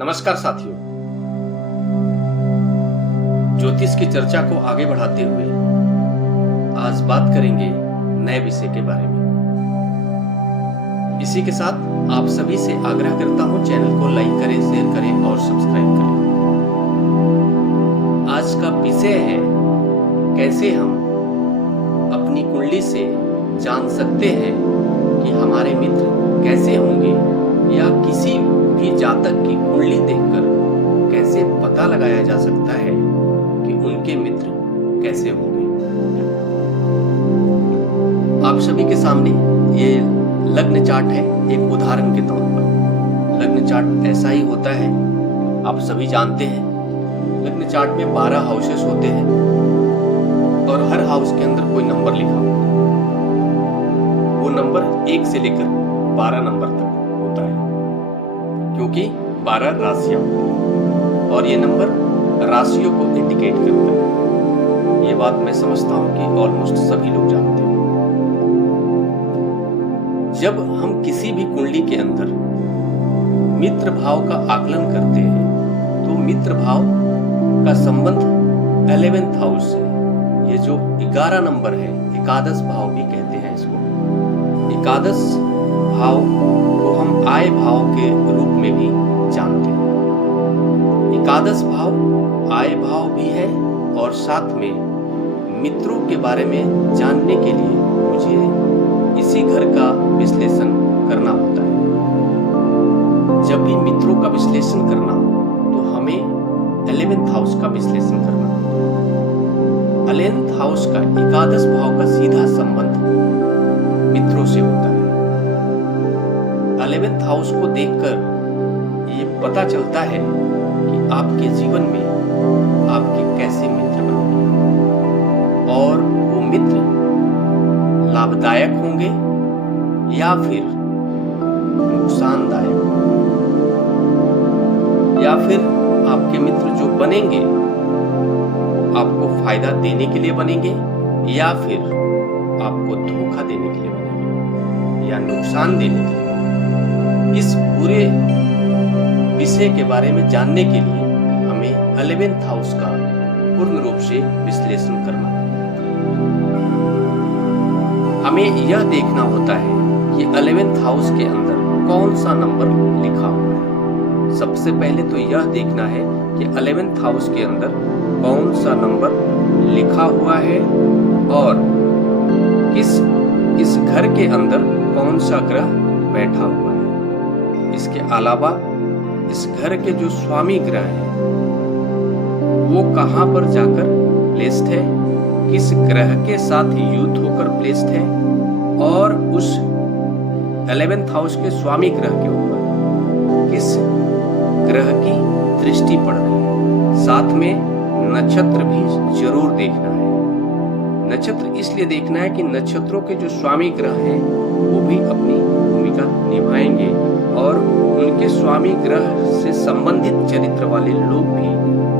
नमस्कार साथियों, ज्योतिष की चर्चा को आगे बढ़ाते हुए आज बात करेंगे नए विषय के बारे में। इसी के साथ आप सभी से आग्रह करता हूं, चैनल को लाइक करें, शेयर करें और सब्सक्राइब करें। आज का विषय है कैसे हम अपनी कुंडली से जान सकते हैं कि हमारे मित्र कैसे होंगे, या किसी भी जातक की कुंडली देखकर कैसे पता लगाया जा सकता है कि उनके मित्र कैसे होंगे। आप सभी के सामने ये लग्न चार्ट है, एक उदाहरण के तौर पर। लग्न चार्ट ऐसा ही होता है, आप सभी जानते हैं। लग्न चार्ट में 12 हाउसेस होते हैं और हर हाउस के अंदर कोई नंबर लिखा होता है। वो नंबर 1 से लेकर 12 नंबर तक होता है, क्योंकि 12 राशियां होती हैं और ये नंबर राशियों को इंडिकेट करता है। ये बात मैं समझता हूं कि ऑलमोस्ट सभी लोग जानते हैं। जब हम किसी भी कुंडली के अंदर मित्र भाव का आकलन करते हैं तो मित्र भाव का संबंध 11th हाउस से, ये जो 11 नंबर है, एकादश भाव भी कहते हैं इसको। एकादश भाव को हम आय भाव के रूप में भी जानते हैं। एकादश भाव आय भाव भी है और साथ में मित्रों के बारे में जानने के लिए मुझे इसी घर का विश्लेषण करना होता है। जब भी मित्रों का विश्लेषण करना हो तो हमें 11th हाउस का विश्लेषण करना होता है। 11th हाउस का एकादश भाव का सीधा संबंध मित्रों से होता है। 11th हाउस को देखकर ये पता चलता है कि आपके जीवन में आपके कैसे मित्र बनेंगे और वो मित्र लाभदायक होंगे या फिर नुकसानदायक होंगे, या फिर आपके मित्र जो बनेंगे आपको फायदा देने के लिए बनेंगे या फिर आपको धोखा देने के लिए बनेंगे या नुकसान देने के लिए। इस पूरे विषय के बारे में जानने के लिए हमें 11th हाउस का पूर्ण रूप से विश्लेषण करना है। हमें यह देखना होता है कि 11th हाउस के अंदर कौन सा नंबर लिखा हुआ है। सबसे पहले तो यह देखना है कि 11th हाउस के अंदर कौन सा नंबर लिखा हुआ है और इस घर के अंदर कौन सा ग्रह बैठा हुआ है। इसके अलावा इस घर के जो स्वामी ग्रह हैं वो कहां पर जाकर प्लेस्ड है, किस ग्रह के साथ युद्ध होकर प्लेस्ड है और उस 11th हाउस के स्वामी ग्रह के ऊपर किस ग्रह की दृष्टि पड़ रही है। साथ में नक्षत्र भी जरूर देखना है। नक्षत्र इसलिए देखना है कि नक्षत्रों के जो स्वामी ग्रह हैं वो भी अपनी भूमिका निभाएंगे और उनके स्वामी ग्रह से संबंधित चरित्र वाले लोग भी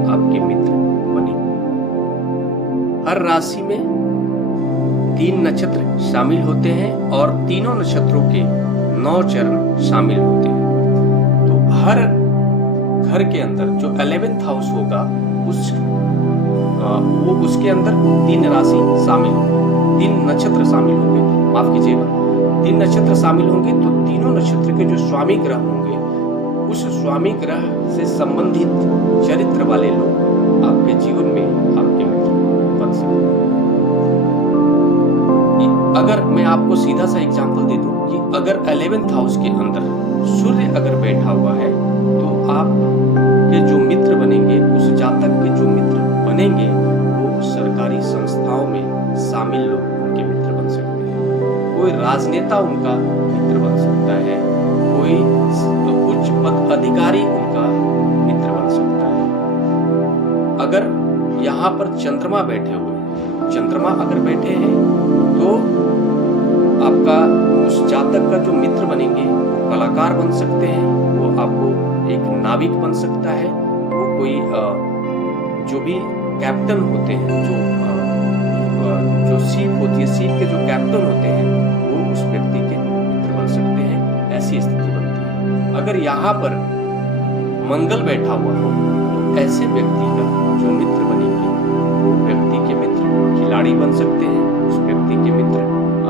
आपके मित्र बनेंगे। हर राशि में 3 नक्षत्र शामिल होते हैं और तीनों नक्षत्रों के 9 चरण शामिल होते हैं। तो हर घर के अंदर जो 11th हाउस होगा वो उसके अंदर 3 राशि शामिल होंगे, 3 नक्षत्र शामिल होंगे, माफ कीजिएगा, 3 नक्षत्र शामिल होंगे। तो तीनों नक्षत्र के जो स्वामी ग्रह होंगे उस स्वामी ग्रह से संबंधित चरित्र वाले लोग आपके जीवन में आपके मित्र बन सकते हैं। अगर मैं आपको सीधा सा एग्जांपल दे दूं कि अगर 11th हाउस के अंदर सूर्य अगर बैठा हुआ है तो आपके जो मित्र बनेंगे, उस जातक के जो मित्र बनेंगे वो सरकारी संस्थाओं में शामिल लोग उनके मित्र बन सकते हैं। कोई राजनेता उनका मित्र बन सकता है, कोई उच्च पद अधिकारी उनका मित्र बन सकता है। अगर यहाँ पर चंद्रमा बैठे हुए हैं, चंद्रमा अगर बैठे हैं तो आपका उस जातक का जो मित्र बनेंगे वो कलाकार बन सकते हैं, वो आपको एक नाविक बन सकता है, वो कोई जो भी कैप्टन होते हैं, जो सीप होती है, सीप के जो कैप्टन होते हैं वो उस व्यक्ति के मित्र बन सकते हैं। ऐसी स्थिति बनती है। अगर यहाँ पर मंगल बैठा हुआ हो तो ऐसे व्यक्ति का जो मित्र बनेंगे, वो व्यक्ति के मित्र खिलाड़ी बन सकते हैं, उस व्यक्ति के मित्र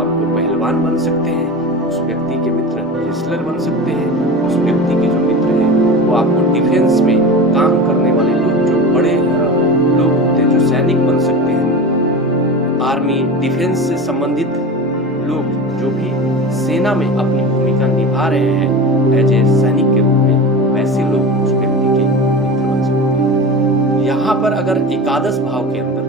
आपको पहलवान बन सकते हैं, उस व्यक्ति के मित्र रेसलर बन सकते हैं, उस व्यक्ति के जो मित्र हैं वो आपको डिफेंस में काम करने वाले लोग, जो बड़े लोग होते हैं, जो सैनिक बन सकते हैं, आर्मी डिफेंस से संबंधित लोग जो भी सेना में अपनी भूमिका निभा रहे हैं एज ए सैनिक के रूप में, वैसे लोग उस व्यक्ति के मित्र बन सकते हैं। यहाँ पर अगर एकादश भाव के अंदर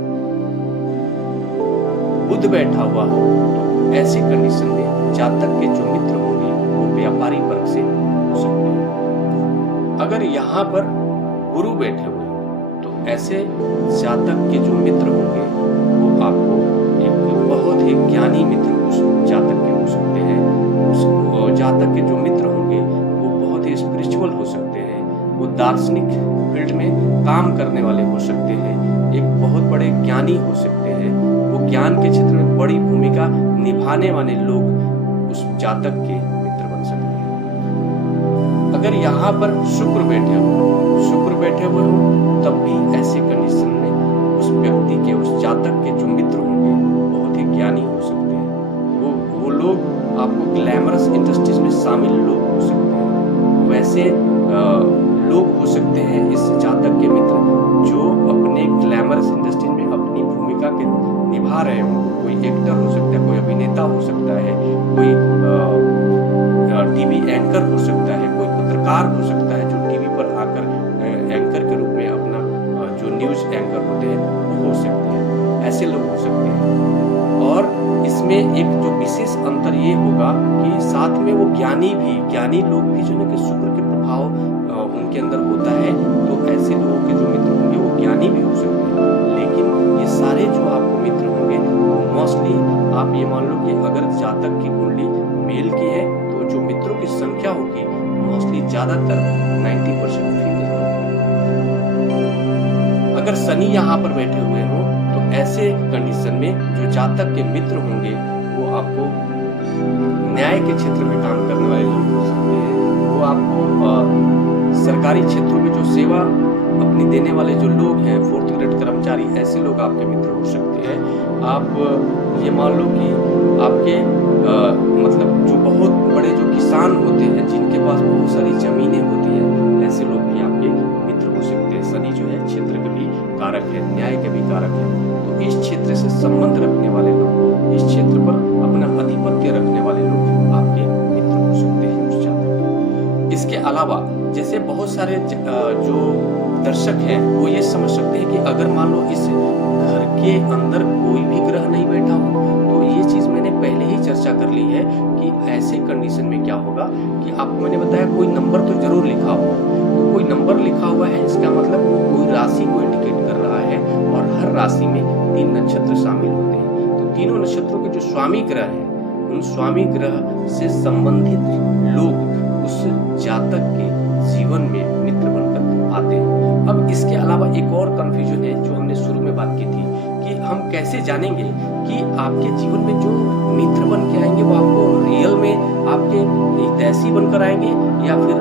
बुध बैठा हुआ हो तो ऐसे कंडीशन में जातक के जो मित्र होंगे वो व्यापारी वर्ग से हो सकते हैं। अगर यहाँ पर गुरु बैठे हुए हो तो ऐसे जातक के जो मित्र होंगे वो आपको एक बहुत ही ज्ञानी मित्र उस जातक के हो सकते हैं। उस जातक के जो मित्र होंगे वो बहुत ही स्पिरिचुअल हो सकते हैं, वो दार्शनिक फील्ड में काम करने वाले हो सकते हैं, एक बहुत बड़े ज्ञानी हो सकते हैं, वो ज्ञान के क्षेत्र में बड़ी भूमिका निभाने वाले लोग उस जातक के मित्र बन सकते हैं। अगर यहाँ पर शुक्र बैठे हुए हो तब भी ऐसे कंडीशन में उस व्यक्ति के, उस जातक के जो मित्र होंगे बहुत ही ज्ञानी हो सकते हैं। वो लोग आपको ग्लैमरस इंडस्ट्रीज में शामिल लोग हो सकते हैं। वैसे लोग हो सकते हैं इस जातक के मित्र जो अपने ग्लैमरस इंडस्ट्री में अपनी भूमिका के निभा रहे हों। कोई एक्टर हो सकता है, कोई अभिनेता हो सकता है, कोई टीवी एंकर हो सकता है, कोई पत्रकार हो सकता है जो टीवी पर आकर एंकर के रूप में अपना जो न्यूज एंकर होते हैं वो हो सकते हैं, ऐसे लोग हो सकते हैं। और इसमें एक जो विशेष अंतर ये होगा कि साथ में वो ज्ञानी लोग भी जो है कि शुक्र के प्रभाव उनके अंदर होता है, तो ऐसे लोगों के जो मित्र होंगे वो ज्ञानी भी हो सकते हैं। लेकिन ये सारे जो आपको मित्र होंगे वो मोस्टली आप ये मान लो कि अगर जातक की कुंडली मेल की है तो जो मित्रों की संख्या होगी मोस्टली ज्यादातर 90% फीमेल होगी। अगर शनि यहाँ पर बैठे हुए हो तो ऐसे कंडीशन में जो जातक के मित्र होंगे वो आपको न्याय के क्षेत्र में काम करने वाले लोग हो सकते हैं। वो आपको सरकारी क्षेत्रों में जो सेवा अपनी देने वाले जो लोग हैं, 4th ग्रेड कर्मचारी, ऐसे लोग आपके मित्र हो सकते हैं। आप ये मान लो कि आपके मतलब जो बहुत बड़े जो किसान होते हैं, जिनके पास बहुत सारी जमीनें होती हैं, ऐसे लोग भी आपके मित्र हो सकते हैं। शनि जो है क्षेत्र के भी कारक है, न्याय के भी कारक है, तो इस क्षेत्र से संबंध रखने वाले लोग, इस क्षेत्र पर अपना आधिपत्य रखने वाले लोग आपके मित्र हो सकते हैं उस जातक। इसके अलावा जैसे बहुत सारे जो दर्शक हैं वो ये समझ सकते हैं कि अगर मान लो इस घर के अंदर कोई भी ग्रह नहीं बैठा हो, तो ये चीज मैंने पहले ही चर्चा कर ली है कि ऐसे कंडीशन में क्या होगा कि आपको मैंने बताया कोई नंबर तो जरूर लिखा हो, तो कोई नंबर लिखा हुआ है इसका मतलब कोई राशि को इंडिकेट कर रहा है, और हर राशि में 3 नक्षत्र शामिल होते हैं। तो तीनों नक्षत्रों के जो स्वामी ग्रह हैं, उन स्वामी ग्रह से संबंधित लोग उस जातक के जीवन में मित्र बनकर आते हैं। अब इसके अलावा एक और कंफ्यूजन है जो हमने शुरू में बात की थी कि हम कैसे जानेंगे कि आपके जीवन में जो मित्र बन के आएंगे वो आपको रियल में आपके हितैषी बनकर आएंगे या फिर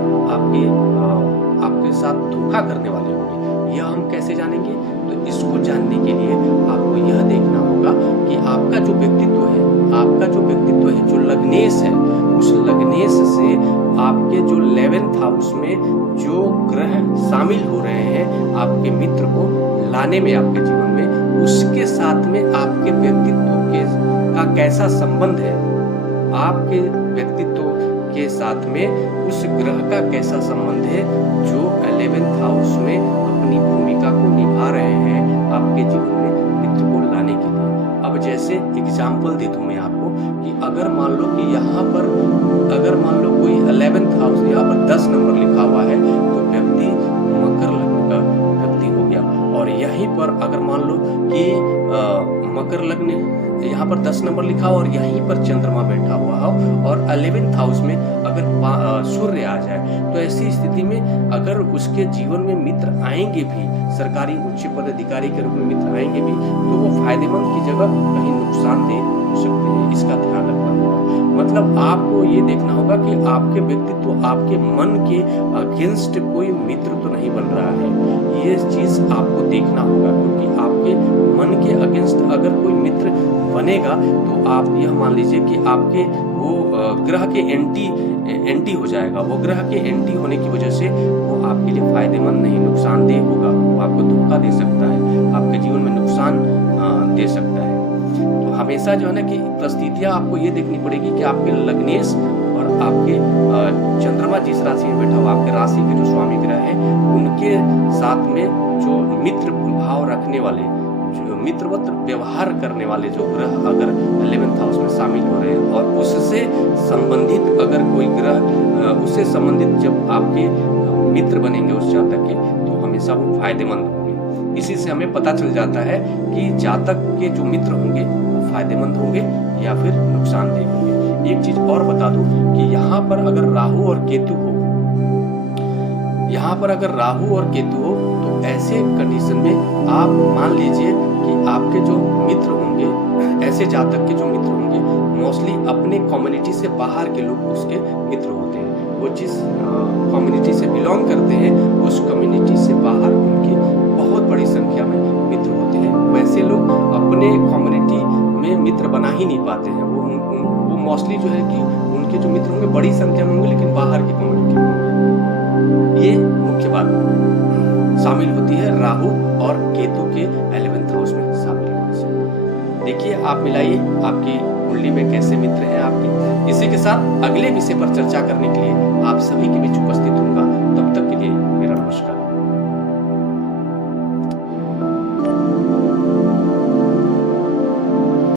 आपके साथ धोखा करने वाले होंगे, यह हम कैसे जानेंगे? तो इसको जानने के लिए आपको यह देखना होगा कि आपका जो व्यक्तित्व है, जो लग्नेश है, उस लग्नेश से आपके जो 11th हाउस में जो ग्रह शामिल हो रहे हैं आपके मित्र को लाने में आपके जीवन में, उसके साथ में आपके व्यक्तित्व का कैसा संबंध है, आपके व्यक्तित्व के साथ में उस ग्रह का कैसा संबंध है जो 11th हाउस में अपनी भूमिका को निभा रहे हैं आपके जीवन में मित्र को लाने के लिए। अब जैसे एग्जाम्पल दे दूं मैं आपको कि अगर मान लो कि यहाँ पर अगर मान लो कोई 11th हाउस यहाँ पर 10 नंबर लिखा हुआ है तो व्यक्ति मकर लग्न का व्यक्ति हो गया, और यहीं पर अगर मान लो कि मकर लग्न यहाँ पर 10 नंबर लिखा हो और यहीं पर चंद्रमा बैठा हुआ हो और 11th हाउस में अगर सूर्य आ जाए, तो ऐसी स्थिति में अगर उसके जीवन में मित्र आएंगे भी, सरकारी उच्च पदाधिकारी के रूप में मित्र आएंगे भी, तो वो फायदेमंद की जगह कहीं नुकसानदेह हो सकते हैं, इसका ध्यान रखना होगा। मतलब आपको ये देखना होगा कि आपके व्यक्तित्व, आपके मन के अगेंस्ट कोई मित्र तो नहीं बन रहा है। ये चीज आपको देखना होगा, क्योंकि आपके मन के अगेंस्ट अगर कोई मित्र बनेगा तो आप यह मान लीजिए कि आपके वो ग्रह के एंटी हो जाएगा। वो ग्रह के एंटी होने की वजह से वो आपके लिए फायदेमंद नहीं, नुकसानदेह होगा। वो आपको धोखा दे सकता है, आपके जीवन में नुकसान दे सकता है। तो हमेशा जो है ना कि परिस्थितियां आपको ये देखनी पड़ेगी कि आपके लग्नेश और आपके चंद्रमा जिस राशि में बैठा हुआ, आपके राशि के जो स्वामी ग्रह है, उनके साथ में जो मित्र भाव रखने वाले, जो मित्रवत व्यवहार करने वाले जो ग्रह अगर 11th हाउस में शामिल हो रहे हैं, और उससे संबंधित अगर कोई ग्रह उससे संबंधित जब आपके मित्र बनेंगे उस जातक के, तो हमेशा वो फायदेमंद होंगे। इसी से हमें पता चल जाता है कि जातक के जो मित्र होंगे वो फायदेमंद होंगे या फिर नुकसानदेह होंगे। एक चीज और बता दूं कि यहाँ पर अगर राहु और केतु हो, यहाँ पर अगर राहु और केतु हो, तो ऐसे कंडीशन में आप मान लीजिए कि आपके जो मित्र होंगे, ऐसे जातक के जो मित्र होंगे, मोस्टली अपने कम्युनिटी से बाहर के लोग उसके मित्र होते हैं। वो जिस कम्युनिटी से बिलोंग करते हैं, उस कम्युनिटी से बाहर उनकी बहुत बड़ी संख्या में मित्र होते हैं। वैसे लोग अपने कम्युनिटी में मित्र बना ही नहीं पाते हैं। वो मोस्टली जो है कि उनके जो मित्र होंगे बड़ी संख्या में होंगे, लेकिन बाहर की कम्युनिटी में होंगे। ये मुख्य बात शामिल होती है राहु और केतु के 11th हाउस में शामिल होने से। देखिए, आप मिलाइए आपकी कुंडली में कैसे मित्र हैं आपके। इसी के साथ अगले विषय पर चर्चा करने के लिए आप सभी के बीच उपस्थित होगा।